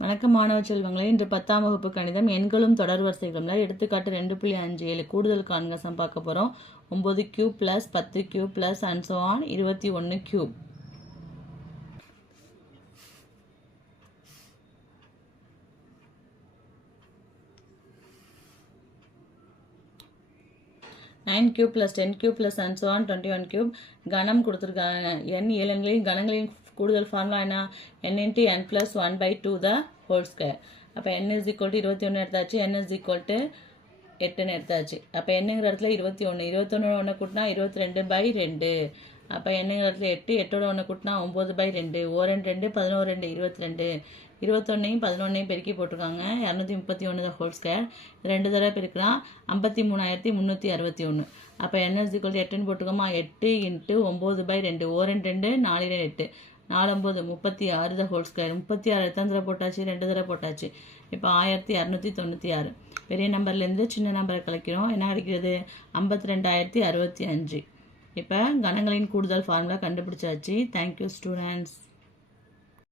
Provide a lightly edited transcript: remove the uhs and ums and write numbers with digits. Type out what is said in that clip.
வணக்கம் மாணவ செல்வங்களே, இன்று 10ஆம் வகுப்பு கணிதம் எண்களும் தொடர் வரிசைகளும் எடுத்துக்காட்டு 2.57 கூடுதல் காண்க சம் பார்க்க போகிறோம். 9 cube plus 10 cube plus and so on 21 cube. Nine cube plus 10 cube plus and so on 21 cube. கணம் கொடுத்துருக்காங்க. எண் ஏழெண்களின் கணங்களின் கூடுதல் ஃபார்முலா என்ன? n × n + 1/2 the whole square. அப்போ n = 21 எடுத்தாச்சு, n = 8ன்னு எடுத்தாச்சு. அப்போ என்னங்கிற இடத்துல 21 ஒன்று கூட்டினா 22/2. அப்போ என்னங்கிற இடத்துல 8, 8ஓட ஒன்று கூட்டினா 9/2. 2 11 22. 21ஐயும் 11ஐயும் பெருக்கி போட்டிருக்காங்க. 231 ஹோல் ஸ்கொயர். 2 தடவை பெருக்கலாம் 53,361. அப்போ n = 8ன்னு போட்டுக்கோமா. 8 × 9/2. 2 4 8. 4 9 36 the whole square. 36 எத்தனை தடவை போட்டாச்சு? 2 தடவை போட்டாச்சு. இப்போ 1296. பெரிய நம்பர்லேருந்து சின்ன நம்பரை கழிக்கிறோம். என்ன கிடைக்கிறது? 52,065. இப்போ கணங்களின் கூடுதல் ஃபார்முலா கண்டுபிடிச்சாச்சு. Thank you students.